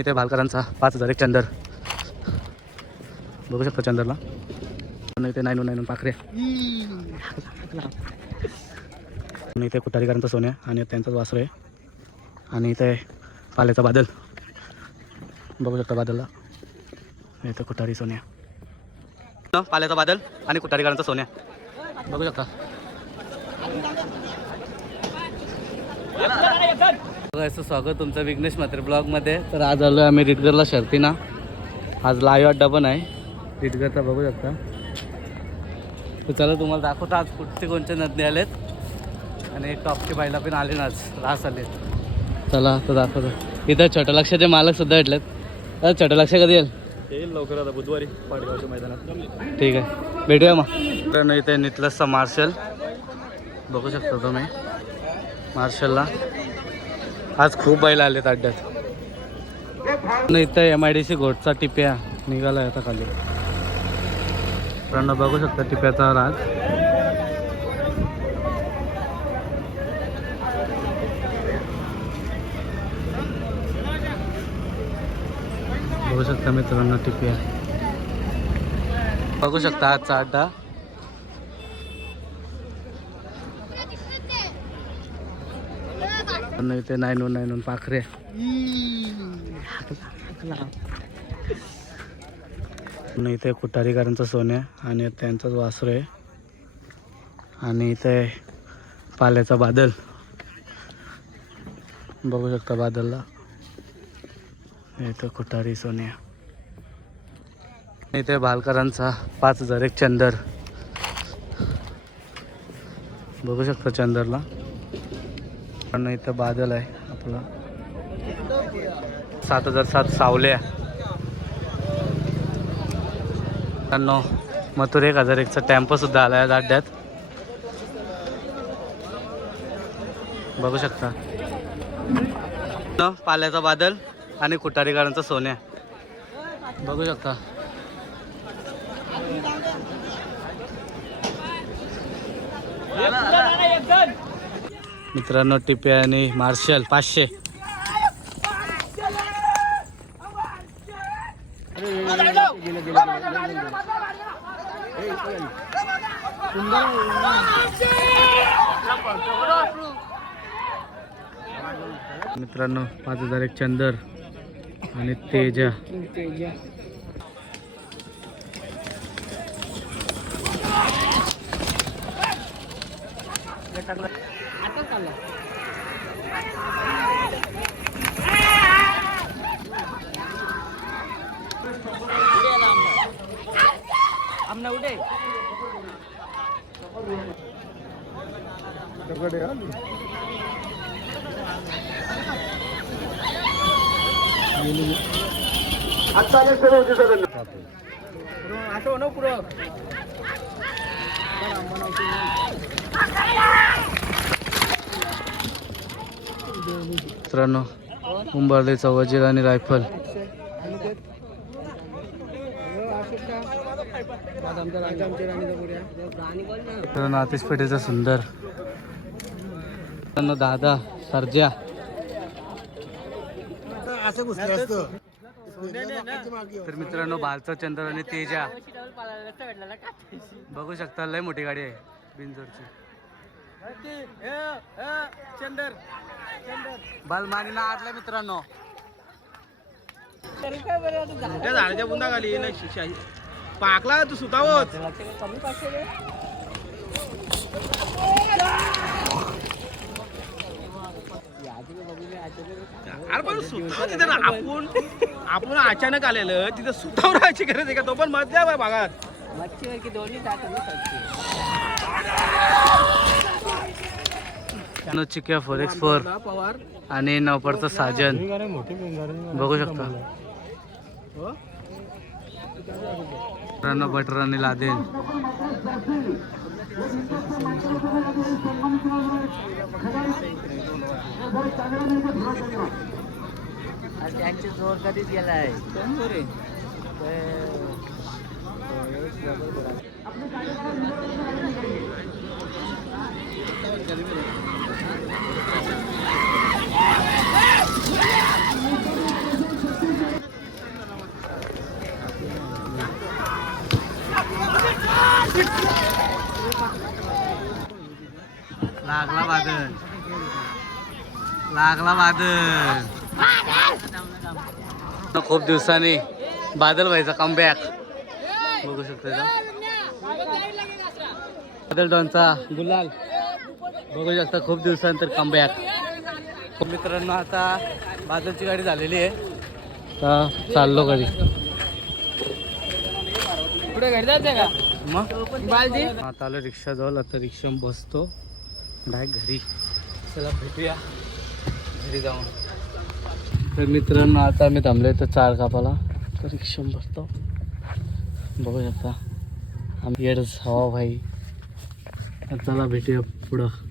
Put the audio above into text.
इथे भालकरांचा पाच हजार एक चंदर. बघू शकता चंदरला. इथे नाईन नाईन पाखरे. आणि इथे कुटारीकरांचा सोन्या आणि त्यांचाच वासरू आहे. आणि इथे पाल्याचा बादल. बघू शकता बादलला. इथे कुठारी सोन्या. पाल्याचा बादल आणि कुटारीकरांचा सोन्या. बघू शकता. बघायचं स्वागत तुमचं विघ्नेश मात्रे ब्लॉगमध्ये. तर आज आलो आम्ही रिटगरला शर्तीना. आज लाईव्ह अड्डा पण आहे. रिटगरचा बघू शकता. तर चला तुम्हाला दाखवतो आज कुठचे कोणते नदी आलेत. आणि टॉपची बायला पण आले ना आज. रास आले. चला तर दाखवतो. इथं छोट्या लक्षाचे मालक सुद्धा भेटलेत. तर छोट्या लक्ष कधी येईल? येईल लवकर आता बुधवारी पाडगावच्या मैदानात. ठीक आहे. भेटूया मग. मित्रांनो इथे नितलसचा मार्शल बघू शकता तुम्ही. मार्शलला आज खूप बैल आलेत अड्ड्यात. इथं एम आय डी सी घोटचा टिप्या निघाला आता खाली. मित्रांनो बघू शकता टिप्याचा राज. बघू शकता मित्रांनो टिप्या. बघू शकता आजचा अड्डा. इथे नाईन वन नाईन वन पाखरे. आणि इथे कुटारीकरांचा सोन्या आणि त्यांचंच वासरू आहे. आणि इथे पाल्याचा बादल. बघू शकता बादलला. इथं कुठारी सोन्या. इथे भालकरांचा पाच हजार एक चंदर. बघू शकता चंदरला. पण इथं बादल आहे आपलं. सात हजार सात सावल्या. नो मथुर एक हजार एकचा टॅम्पोसुद्धा आला आहे दाड्यात बघू शकता. पाल्याचा बादल आणि कुटारीकरांचा सोन्या. बघू शकता. मित्रांनो टिपे आणि मार्शल पाचशे. मित्रांनो पाच हजार एक चंदर आणि तेजा. আমরা উঠে আচ্ছা আসো না পুরো मित्रांनो उंबरलेचा वजीर आणि रायफल. मित्रांनो आतिश पेठेचा सुंदर. मित्रांनो दादा सर्जा. तर मित्रांनो बालचा चंद्र आणि तेजा. बघू शकता लय मोठी गाडी आहे बिंजोरची बालमानीला आडला मित्रांनो. त्या झाडाच्या बुंदा खाली ना शिक्षा पाकला तू सुतावत. अरे पण सुताव तिथे ना. आपण आपण अचानक आलेलं तिथं सुताव राहायची गरज आहे का? तो पण बा- भागात चिक्या फोर एक्स फोर आणि नवपरचं साजन. बघू शकता. मित्रांनो बटर आणि लादेन. त्यांची जोर कधीच गेलाय लागला वादळ लागला वादळ खूप दिवसांनी बादल व्हायचा कमबॅक बघू शकतो बादल डॉनचा गुलाल बघू शकता खूप दिवसानंतर कमबॅक मित्रांनो आता बादलची गाडी झालेली आहे. आता चाललो घरी. पुढे घरी जायचं का? मग? आता आलो रिक्षा जवळ आता रिक्षा बसतो. डायरेक्ट घरी. चला भेटूया. घरी जाऊन. तर मित्रांनो आता आम्ही थांबलो तर चार कापाला. तर रिक्षा बसतो. बघू शकता. आम्ही येड हवा भाई. तर चला भेटूया पुढं.